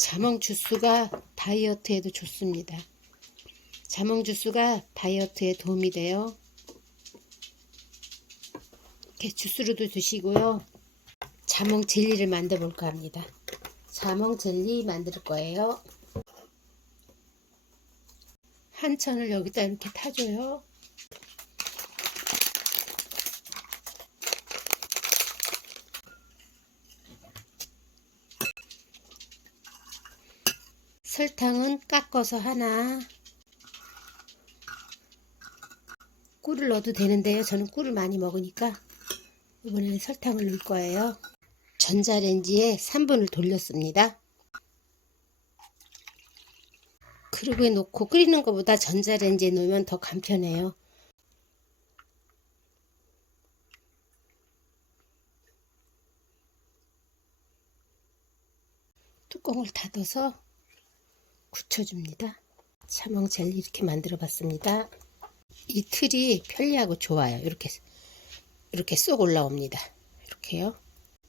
자몽 주스가 다이어트에도 좋습니다. 자몽 주스가 다이어트에 도움이 돼요. 이렇게 주스로도 드시고요. 자몽 젤리를 만들어 볼까 합니다. 자몽 젤리 만들 거예요. 한 천을 여기다 이렇게 타줘요. 설탕은 깎아서 하나. 꿀을 넣어도 되는데요. 저는 꿀을 많이 먹으니까 이번에는 설탕을 넣을 거예요. 전자레인지에 3분을 돌렸습니다. 그릇에 놓고 끓이는 것보다 전자레인지에 놓으면 더 간편해요. 뚜껑을 닫아서 굳혀줍니다. 자몽 젤리 이렇게 만들어 봤습니다. 이 틀이 편리하고 좋아요. 이렇게 이렇게 쏙 올라옵니다. 이렇게요.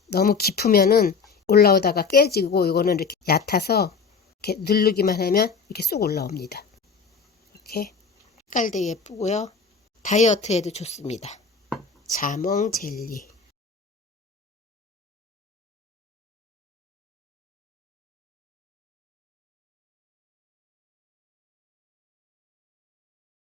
너무 깊으면은 올라오다가 깨지고 이거는 이렇게 얕아서 이렇게 누르기만 하면 이렇게 쏙 올라옵니다. 이렇게 색깔도 예쁘고요. 다이어트에도 좋습니다. 자몽 젤리.